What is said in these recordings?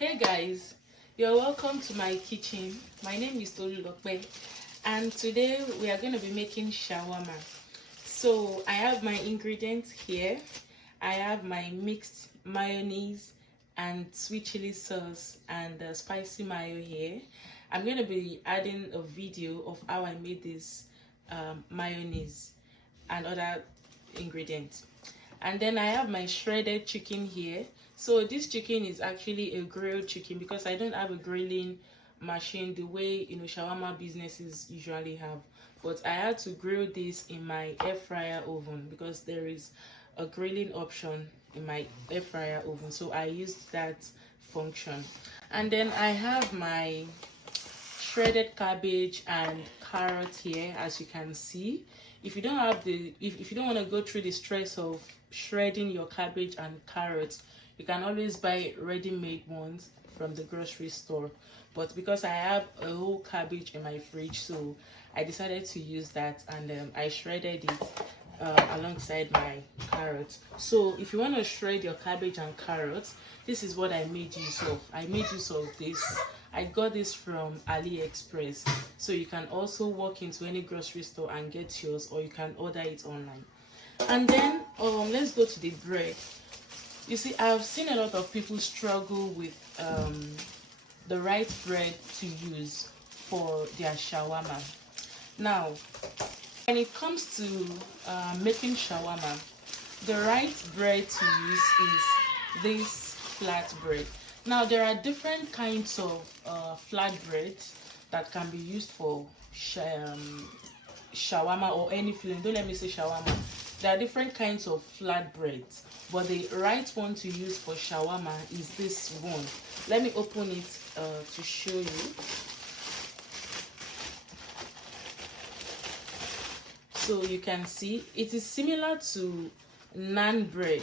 Hey guys, you're welcome to my kitchen. My name is Tolulope, and today we are going to be making shawarma. So I have my ingredients here. I have my mixed mayonnaise and sweet chili sauce and spicy mayo here. I'm going to be adding a video of how I made this mayonnaise and other ingredients. And then I have my shredded chicken here. So this chicken is actually a grilled chicken because I don't have a grilling machine the way shawarma businesses usually have. But I had to grill this in my air fryer oven because there is a grilling option in my air fryer oven. So I used that function. And then I have my shredded cabbage and carrot here, as you can see. If you don't have if you don't want to go through the stress of shredding your cabbage and carrots, you can always buy ready-made ones from the grocery store. But because I have a whole cabbage in my fridge, so I decided to use that, and I shredded it alongside my carrots. So if you want to shred your cabbage and carrots, this is what I made use of. I made use of this. I got this from AliExpress, so you can also walk into any grocery store and get yours, or you can order it online. And then let's go to the bread. You see, I've seen a lot of people struggle with the right bread to use for their shawarma. Now, when it comes to making shawarma, the right bread to use is this flat bread. Now, there are different kinds of flat bread that can be used for shawarma or any filling. Don't let me say shawarma. There are different kinds of flat breads, but the right one to use for shawarma is this one. Let me open it to show you. So you can see it is similar to naan bread.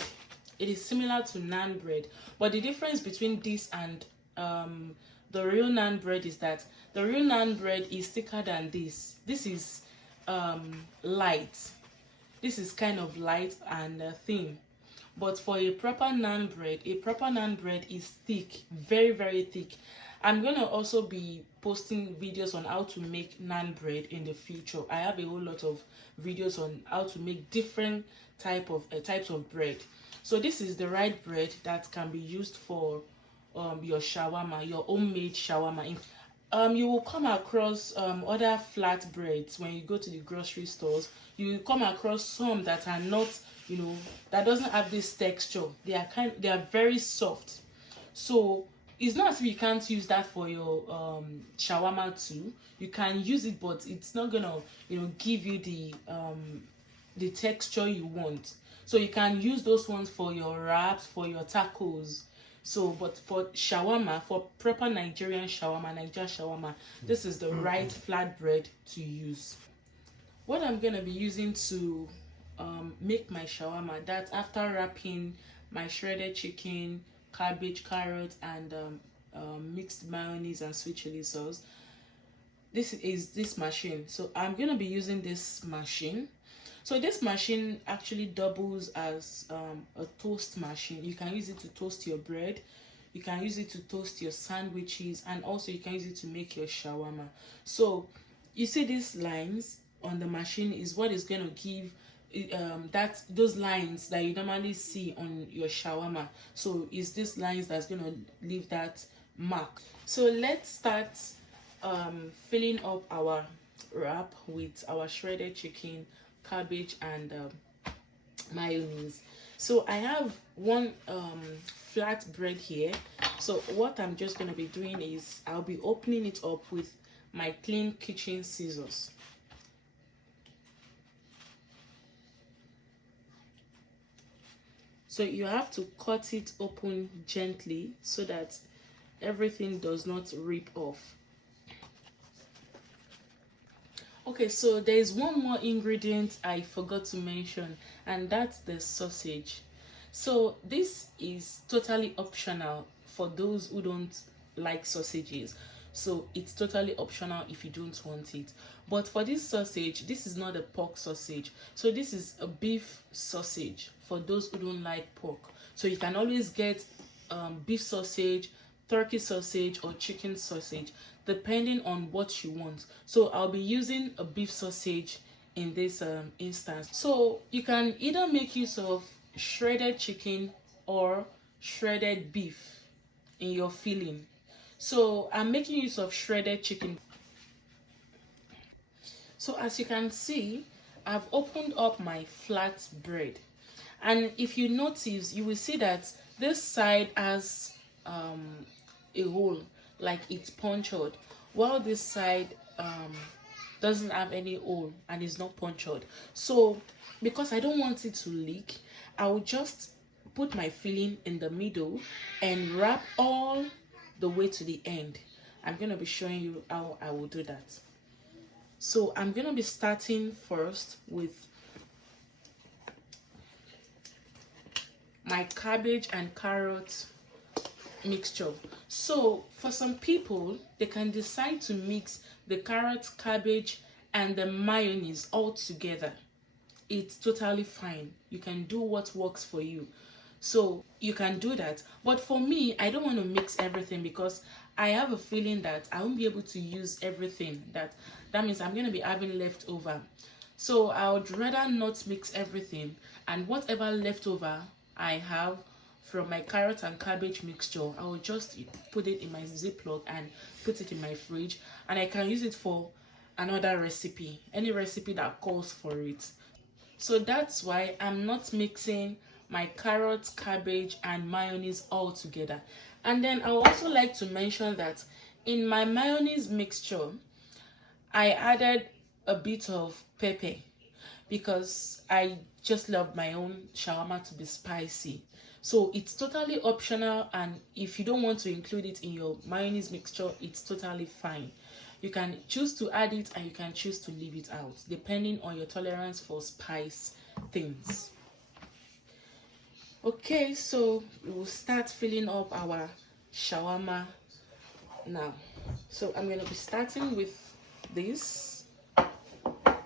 It is similar to naan bread, but the difference between this and the real naan bread is that the real naan bread is thicker than this. This is light. This is kind of light and thin. But for a proper naan bread is thick, very, very thick. I'm gonna also be posting videos on how to make naan bread in the future. I have a whole lot of videos on how to make different types of bread. So this is the right bread that can be used for your shawarma, your homemade shawarma. You will come across other flat breads when you go to the grocery stores. You will come across some that are not, that doesn't have this texture. They are very soft. So it's not as if you can't use that for your shawarma too. You can use it, but it's not gonna, give you the texture you want. So you can use those ones for your wraps, for your tacos. So, but for shawarma, for proper Nigerian shawarma, this is the right flatbread to use. What I'm gonna be using to make my shawarma, that after wrapping my shredded chicken, cabbage, carrot, and mixed mayonnaise and sweet chili sauce, this is this machine. So I'm gonna be using this machine. So this machine actually doubles as a toast machine. You can use it to toast your bread, you can use it to toast your sandwiches, and also you can use it to make your shawarma. So you see these lines on the machine is what is going to give those lines that you normally see on your shawarma. So it's these lines that's going to leave that mark. So let's start filling up our wrap with our shredded chicken, cabbage, and mayonnaise. So I have one flat bread here. So what I'm just going to be doing is I'll be opening it up with my clean kitchen scissors. So you have to cut it open gently so that everything does not rip off. Okay, so there is one more ingredient I forgot to mention, and that's the sausage. So this is totally optional for those who don't like sausages. So it's totally optional if you don't want it. But for this sausage, this is not a pork sausage. So this is a beef sausage for those who don't like pork. So you can always get beef sausage, turkey sausage or chicken sausage, depending on what you want. So I'll be using a beef sausage in this instance. So you can either make use of shredded chicken or shredded beef in your filling. So I'm making use of shredded chicken. So as you can see, I've opened up my flat bread, and if you notice, you will see that this side has a hole, like it's punctured, while this side doesn't have any hole and is not punctured. So because I don't want it to leak, I will just put my filling in the middle and wrap all the way to the end. I'm going to be showing you how I will do that. So I'm going to be starting first with my cabbage and carrot mixture. So for some people, they can decide to mix the carrot, cabbage, and the mayonnaise all together. It's totally fine. You can do what works for you. So you can do that. But for me, I don't want to mix everything because I have a feeling that I won't be able to use everything. That means I'm going to be having leftover. So I would rather not mix everything, and whatever leftover I have from my carrot and cabbage mixture, I will just put it in my Ziploc and put it in my fridge, and I can use it for another recipe, any recipe that calls for it. So that's why I'm not mixing my carrot, cabbage, and mayonnaise all together. And then I would also like to mention that in my mayonnaise mixture, I added a bit of pepper because I just love my own shawarma to be spicy. So it's totally optional, and if you don't want to include it in your mayonnaise mixture, it's totally fine. You can choose to add it and you can choose to leave it out depending on your tolerance for spice things. Okay, so we will start filling up our shawarma now. So I'm going to be starting with this.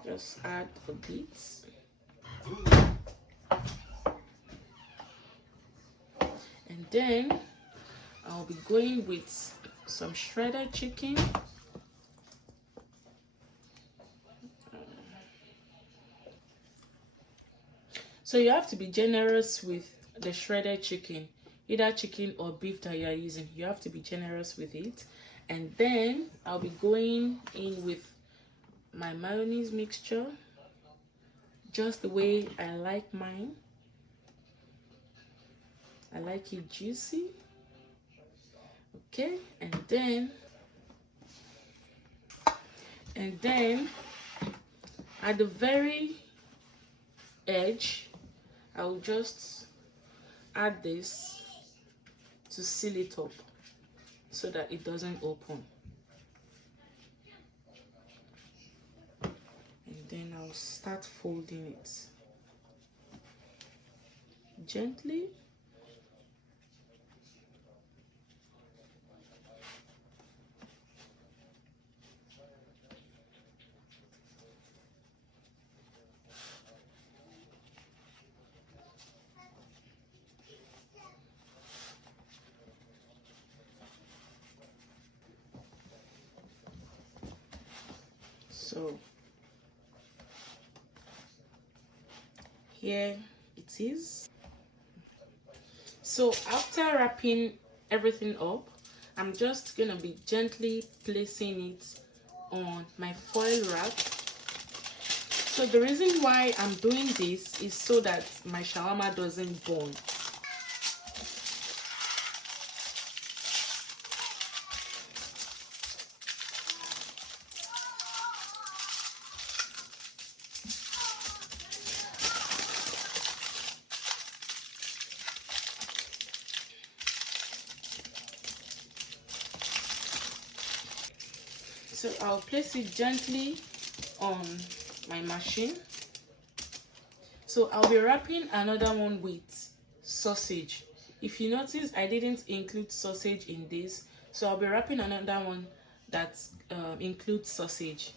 Just add a bit. And then I'll be going with some shredded chicken. So you have to be generous with the shredded chicken, either chicken or beef that you are using. You have to be generous with it. And then I'll be going in with my mayonnaise mixture, just the way I like mine. I like it juicy. Okay, and then at the very edge, I'll just add this to seal it up so that it doesn't open. And then I'll start folding it gently. So here it is. So after wrapping everything up, I'm just gonna be gently placing it on my foil wrap. So the reason why I'm doing this is so that my shawarma doesn't burn. So I'll place it gently on my machine. So I'll be wrapping another one with sausage. If you notice, I didn't include sausage in this, so I'll be wrapping another one that includes sausage.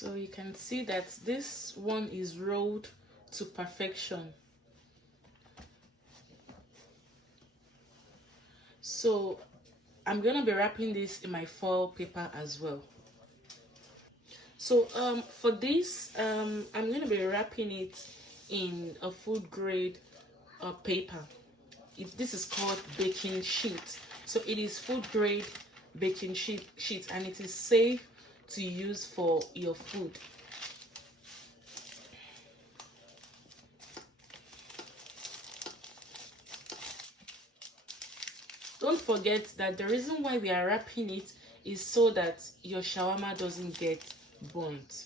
So you can see that this one is rolled to perfection. So I'm gonna be wrapping this in my foil paper as well. So for this, I'm gonna be wrapping it in a food grade paper. This is called baking sheet. So it is food grade baking sheet, and it is safe to use for your food. Don't forget that the reason why we are wrapping it is so that your shawarma doesn't get burnt.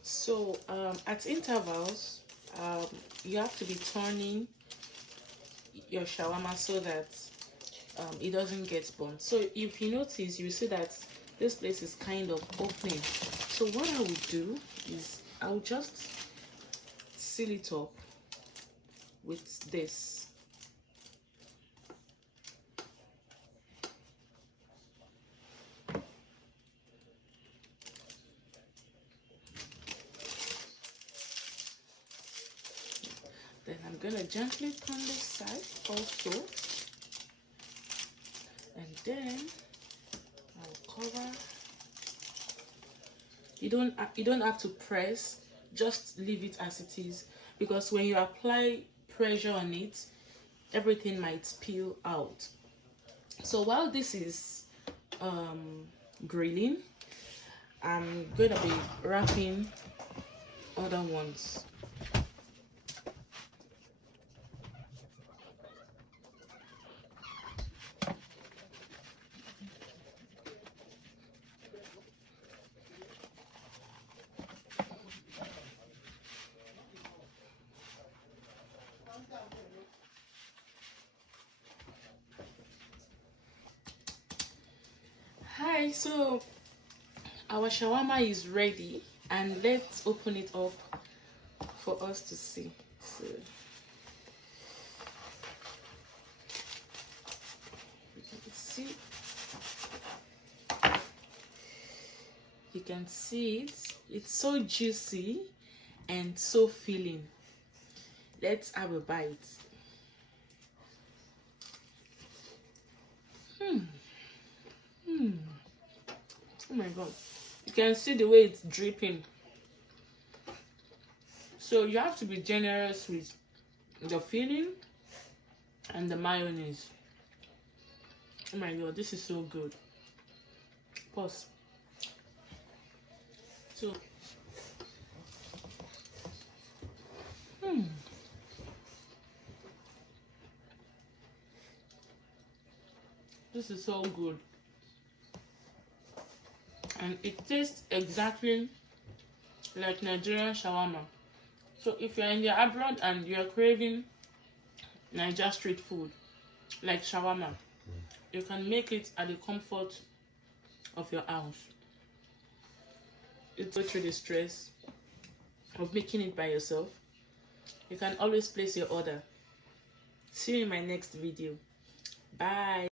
So at intervals, you have to be turning your shawarma so that it doesn't get burnt. So if you notice, you see that this place is kind of opening. So what I will do is I'll just seal it up with this. Then I'm gonna gently turn this side also, and then I'll cover. You don't have to press, just leave it as it is, because when you apply pressure on it, everything might spill out. So while this is grilling, I'm going to be wrapping other ones. Hi, so our shawarma is ready, and let's open it up for us to see. So you can see it's so juicy and so filling. Let's have a bite. Oh my god, you can see the way it's dripping. So you have to be generous with the filling and the mayonnaise. Oh my god, this is so good. Pause. So this is so good, and it tastes exactly like Nigerian shawarma. So if you're in the abroad and you're craving Niger street food like shawarma, you can make it at the comfort of your house. It's go through the stress of making it by yourself. You can always place your order. See you in my next video. Bye.